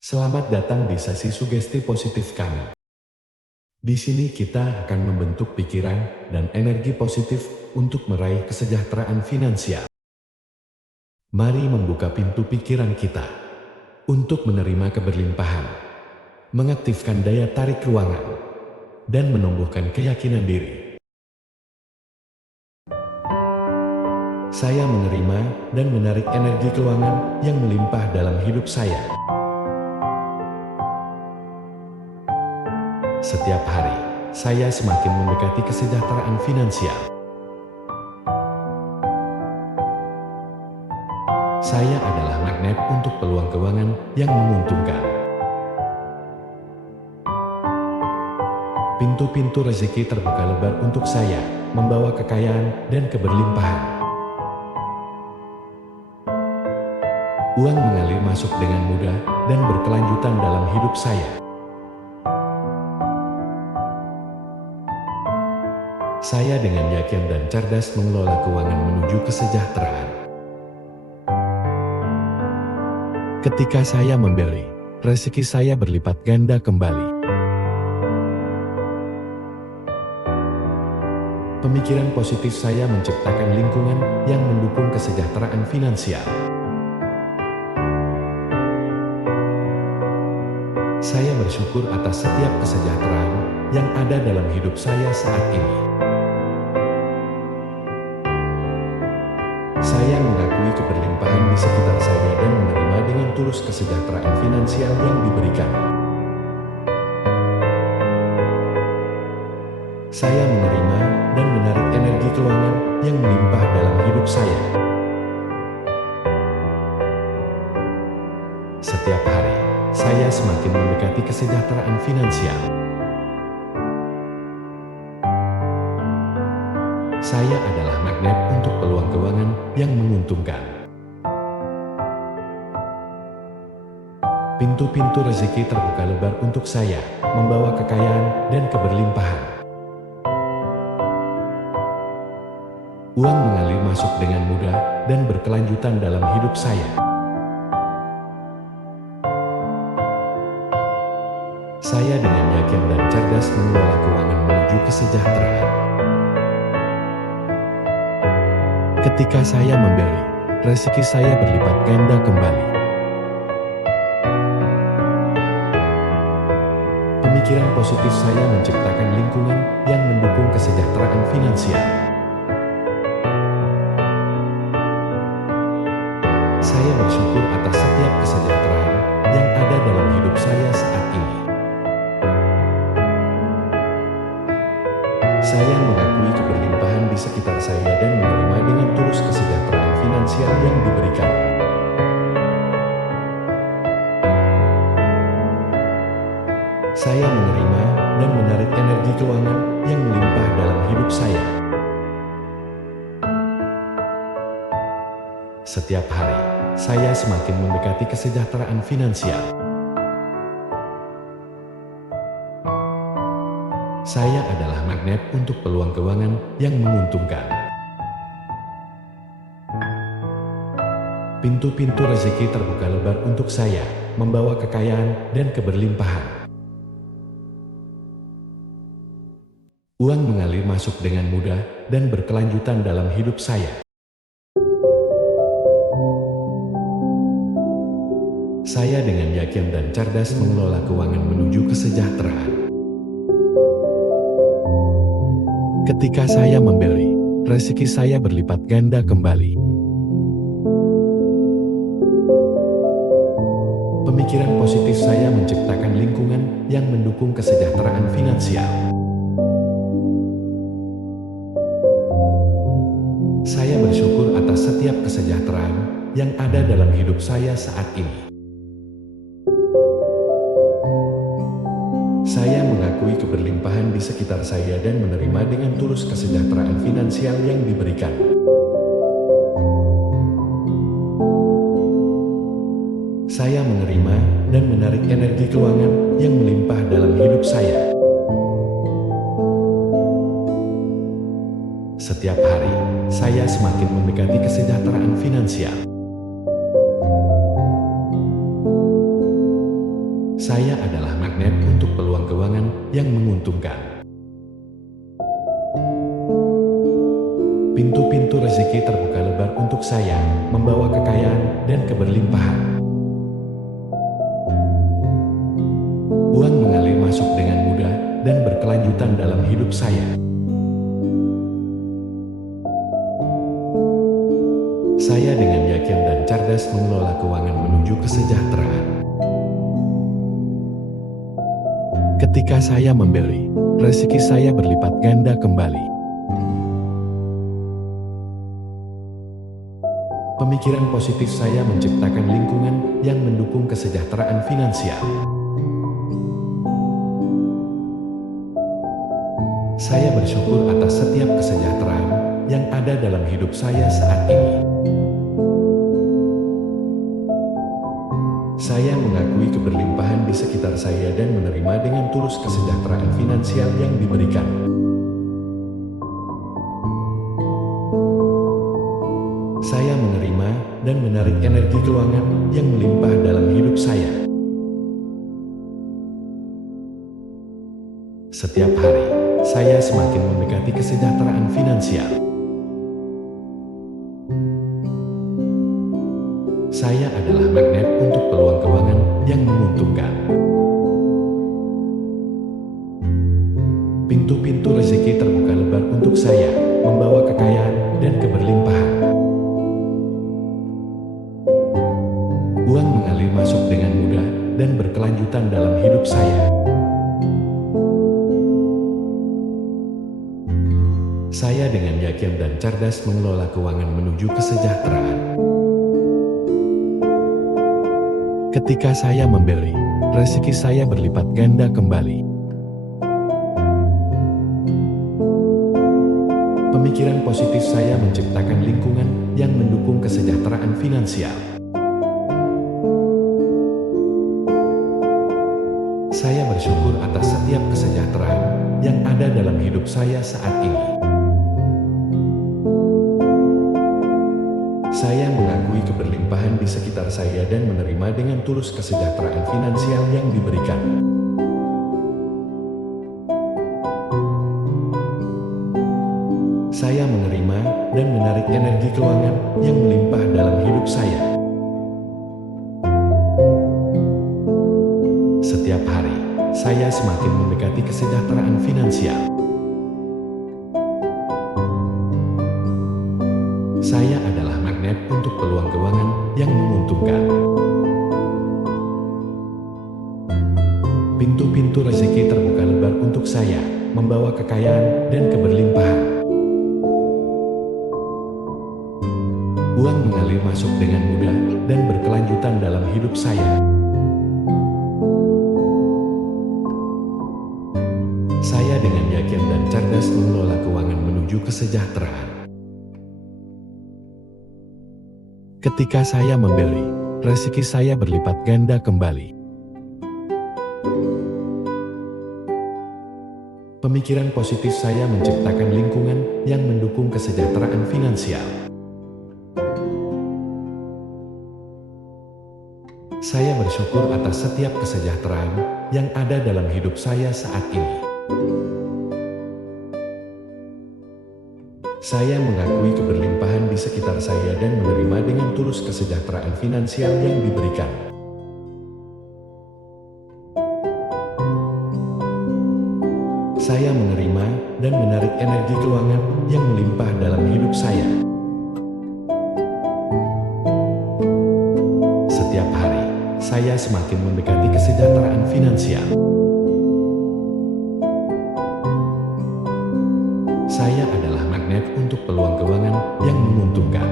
Selamat datang di sesi sugesti positif kami. Di sini kita akan membentuk pikiran dan energi positif untuk meraih kesejahteraan finansial. Mari membuka pintu pikiran kita untuk menerima keberlimpahan, mengaktifkan daya tarik ruangan, dan menumbuhkan keyakinan diri. Saya menerima dan menarik energi keuangan yang melimpah dalam hidup saya. Setiap hari, saya semakin mendekati kesejahteraan finansial. Saya adalah magnet untuk peluang keuangan yang menguntungkan. Pintu-pintu rezeki terbuka lebar untuk saya, membawa kekayaan dan keberlimpahan. Uang mengalir masuk dengan mudah dan berkelanjutan dalam hidup saya. Saya dengan yakin dan cerdas mengelola keuangan menuju kesejahteraan. Ketika saya memberi, rezeki saya berlipat ganda kembali. Pemikiran positif saya menciptakan lingkungan yang mendukung kesejahteraan finansial. Saya bersyukur atas setiap kesejahteraan yang ada dalam hidup saya saat ini. Saya mengakui keberlimpahan di sekitar saya dan menerima dengan tulus kesejahteraan finansial yang diberikan. Saya menerima dan menarik energi keuangan yang melimpah dalam hidup saya. Setiap hari, saya semakin mendekati kesejahteraan finansial. Saya adalah magnet untuk peluang keuangan yang menguntungkan. Pintu-pintu rezeki terbuka lebar untuk saya, membawa kekayaan dan keberlimpahan. Uang mengalir masuk dengan mudah dan berkelanjutan dalam hidup saya. Saya dengan yakin dan cerdas mengelola keuangan menuju kesejahteraan. Ketika saya memberi, rezeki saya berlipat ganda kembali. Pemikiran positif saya menciptakan lingkungan yang mendukung kesejahteraan finansial. Saya bersyukur atas setiap kesejahteraan yang ada dalam hidup saya saat ini. Saya mengakui keberlimpahan di sekitar saya dan menerima dengan tulus kesejahteraan finansial yang diberikan. Saya menerima dan menarik energi keuangan yang melimpah dalam hidup saya. Setiap hari, saya semakin mendekati kesejahteraan finansial. Saya adalah magnet untuk peluang keuangan yang menguntungkan. Pintu-pintu rezeki terbuka lebar untuk saya, membawa kekayaan dan keberlimpahan. Uang mengalir masuk dengan mudah dan berkelanjutan dalam hidup saya. Saya dengan yakin dan cerdas mengelola keuangan menuju kesejahteraan. Ketika saya memberi, rezeki saya berlipat ganda kembali. Pemikiran positif saya menciptakan lingkungan yang mendukung kesejahteraan finansial. Saya bersyukur atas setiap kesejahteraan yang ada dalam hidup saya saat ini. Saya mengakui keberlimpahan di sekitar saya dan menerima dengan tulus kesejahteraan finansial yang diberikan. Saya menerima dan menarik energi keuangan yang melimpah dalam hidup saya. Setiap hari, saya semakin mendekati kesejahteraan finansial. Saya adalah magnet untuk peluang keuangan yang menguntungkan. Pintu-pintu rezeki terbuka lebar untuk saya, membawa kekayaan dan keberlimpahan. Uang mengalir masuk dengan mudah dan berkelanjutan dalam hidup saya. Saya dengan yakin dan cerdas mengelola keuangan menuju kesejahteraan. Ketika saya memberi, rezeki saya berlipat ganda kembali. Pemikiran positif saya menciptakan lingkungan yang mendukung kesejahteraan finansial. Saya bersyukur atas setiap kesejahteraan yang ada dalam hidup saya saat ini. Saya mengakui keberlimpahan di sekitar saya dan menerima dengan tulus kesejahteraan finansial yang diberikan. Saya menerima dan menarik energi keuangan yang melimpah dalam hidup saya. Setiap hari, saya semakin mendekati kesejahteraan finansial. Saya adalah magnet untuk peluang keuangan yang menguntungkan. Pintu-pintu rezeki terbuka lebar untuk saya, membawa kekayaan dan keberlimpahan. Uang mengalir masuk dengan mudah dan berkelanjutan dalam hidup saya. Saya dengan yakin dan cerdas mengelola keuangan menuju kesejahteraan. Ketika saya memberi, rezeki saya berlipat ganda kembali. Pemikiran positif saya menciptakan lingkungan yang mendukung kesejahteraan finansial. Saya bersyukur atas setiap kesejahteraan yang ada dalam hidup saya saat ini. Saya mengakui keberlimpahan di sekitar saya dan menerima dengan tulus kesejahteraan finansial yang diberikan. Saya menerima dan menarik energi keuangan yang melimpah dalam hidup saya. Setiap hari, saya semakin mendekati kesejahteraan finansial. Saya adalah magnet untuk peluang keuangan yang menguntungkan. Pintu-pintu rezeki terbuka lebar untuk saya, membawa kekayaan dan keberlimpahan. Uang mengalir masuk dengan mudah dan berkelanjutan dalam hidup saya. Saya dengan yakin dan cerdas mengelola keuangan menuju kesejahteraan. Ketika saya memberi, rezeki saya berlipat ganda kembali. Pemikiran positif saya menciptakan lingkungan yang mendukung kesejahteraan finansial. Saya bersyukur atas setiap kesejahteraan yang ada dalam hidup saya saat ini. Saya mengakui keberlimpahan di sekitar saya dan menerima dengan tulus kesejahteraan finansial yang diberikan. Saya menerima dan menarik energi keuangan yang melimpah dalam hidup saya. Setiap hari, saya semakin mendekati kesejahteraan finansial. Saya adalah magnet untuk peluang keuangan yang menguntungkan.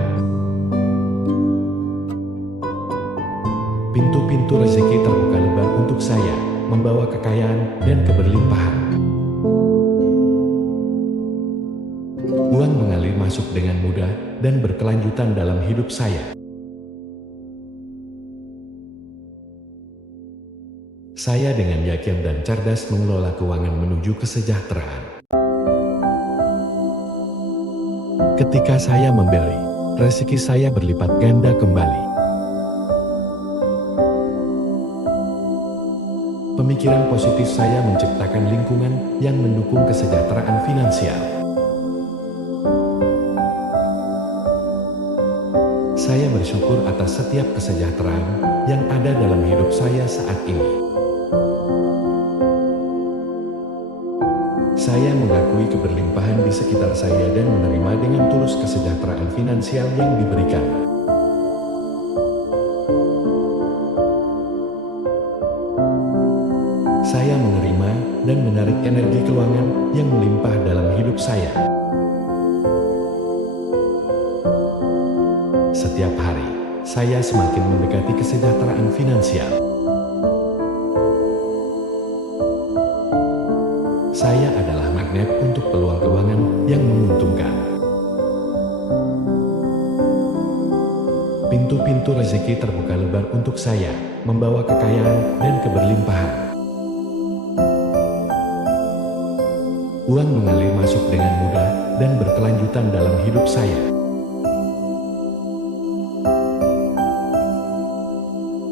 Pintu-pintu rezeki terbuka lebar untuk saya, membawa kekayaan dan keberlimpahan. Uang mengalir masuk dengan mudah dan berkelanjutan dalam hidup saya. Saya dengan yakin dan cerdas mengelola keuangan menuju kesejahteraan. Ketika saya memberi, rezeki saya berlipat ganda kembali. Pemikiran positif saya menciptakan lingkungan yang mendukung kesejahteraan finansial. Saya bersyukur atas setiap kesejahteraan yang ada dalam hidup saya saat ini. Saya mengakui keberlimpahan di sekitar saya dan menerima dengan tulus kesejahteraan finansial yang diberikan. Saya menerima dan menarik energi keuangan yang melimpah dalam hidup saya. Setiap hari, saya semakin mendekati kesejahteraan finansial. Saya adalah magnet untuk peluang keuangan yang menguntungkan. Pintu-pintu rezeki terbuka lebar untuk saya, membawa kekayaan dan keberlimpahan. Uang mengalir masuk dengan mudah dan berkelanjutan dalam hidup saya.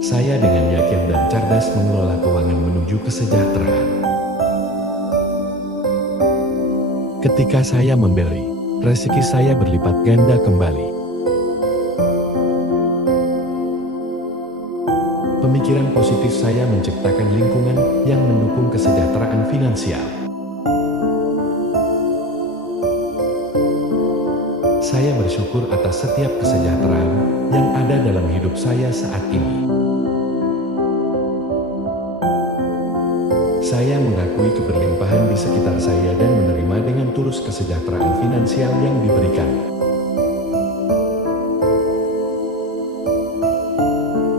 Saya dengan yakin dan cerdas mengelola keuangan menuju kesejahteraan. Ketika saya memberi, rezeki saya berlipat ganda kembali. Pemikiran positif saya menciptakan lingkungan yang mendukung kesejahteraan finansial. Saya bersyukur atas setiap kesejahteraan yang ada dalam hidup saya saat ini. Saya mengakui keberlimpahan di sekitar saya dan menerima dengan tulus kesejahteraan finansial yang diberikan.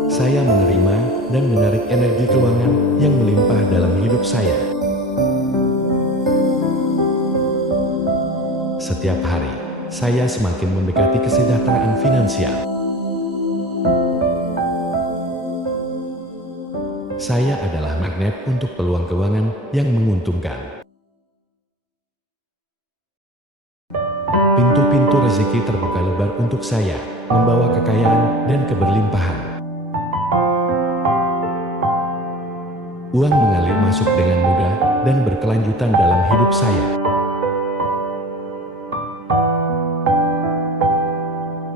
Saya menerima dan menarik energi keuangan yang melimpah dalam hidup saya. Setiap hari, saya semakin mendekati kesejahteraan finansial. Saya adalah magnet untuk peluang keuangan yang menguntungkan. Pintu-pintu rezeki terbuka lebar untuk saya, membawa kekayaan dan keberlimpahan. Uang mengalir masuk dengan mudah dan berkelanjutan dalam hidup saya.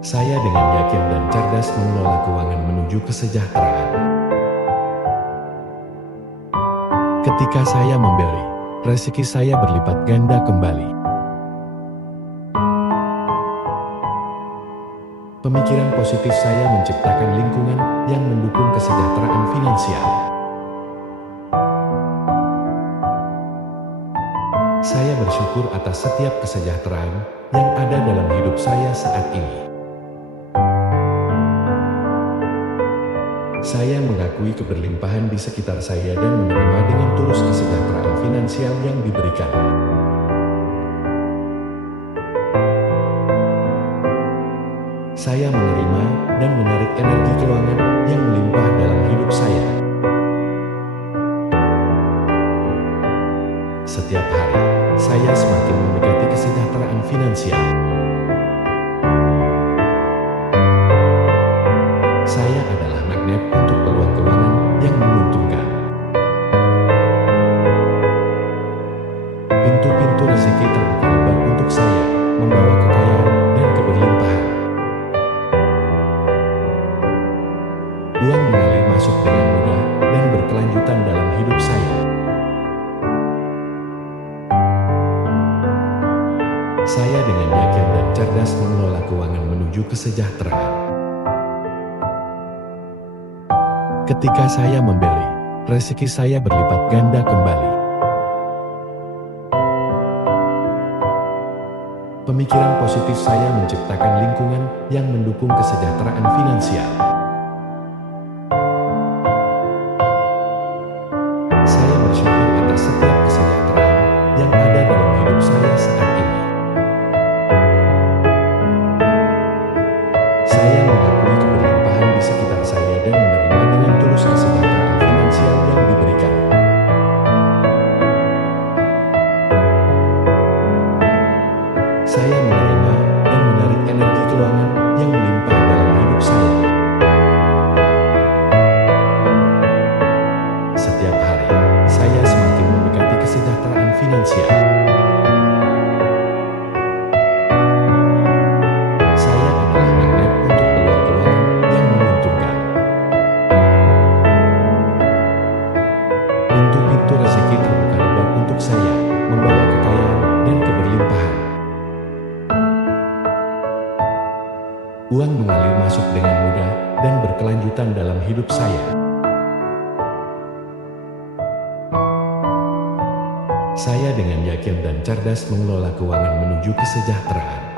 Saya dengan yakin dan cerdas mengelola keuangan menuju kesejahteraan. Ketika saya memberi, rezeki saya berlipat ganda kembali. Pemikiran positif saya menciptakan lingkungan yang mendukung kesejahteraan finansial. Saya bersyukur atas setiap kesejahteraan yang ada dalam hidup saya saat ini. Saya mengakui keberlimpahan di sekitar saya dan menerima dengan tulus kesejahteraan finansial yang diberikan. Saya menerima dan menarik energi keuangan yang melimpah dalam hidup saya. Setiap hari, saya semakin mendekati kesejahteraan finansial. Saya adalah magnet untuk peluang keuangan yang menguntungkan. Pintu-pintu rezeki terbuka lebar untuk saya, membawa kekayaan dan keberlimpahan. Uang mengalir masuk dengan mudah dan berkelanjutan dalam hidup saya. Saya dengan yakin dan cerdas mengelola keuangan menuju kesejahteraan. Ketika saya memberi, rezeki saya berlipat ganda kembali. Pemikiran positif saya menciptakan lingkungan yang mendukung kesejahteraan finansial. Saya bersyukur atas setiap kesejahteraan yang ada dalam hidup saya saat ini. Saya mengakui keberlimpahan di sekitar saya dan menerima dengan tulus kesejahteraan finansial yang diberikan. Saya menerima dan menarik energi keuangan yang melimpah dalam hidup saya. finansial. Saya adalah magnet untuk peluang keuangan yang menguntungkan. Pintu-pintu rezeki terbuka lebar untuk saya, membawa kekayaan dan keberlimpahan. Uang mengalir masuk dengan mudah dan berkelanjutan dalam hidup saya. Saya dengan yakin dan cerdas mengelola keuangan menuju kesejahteraan.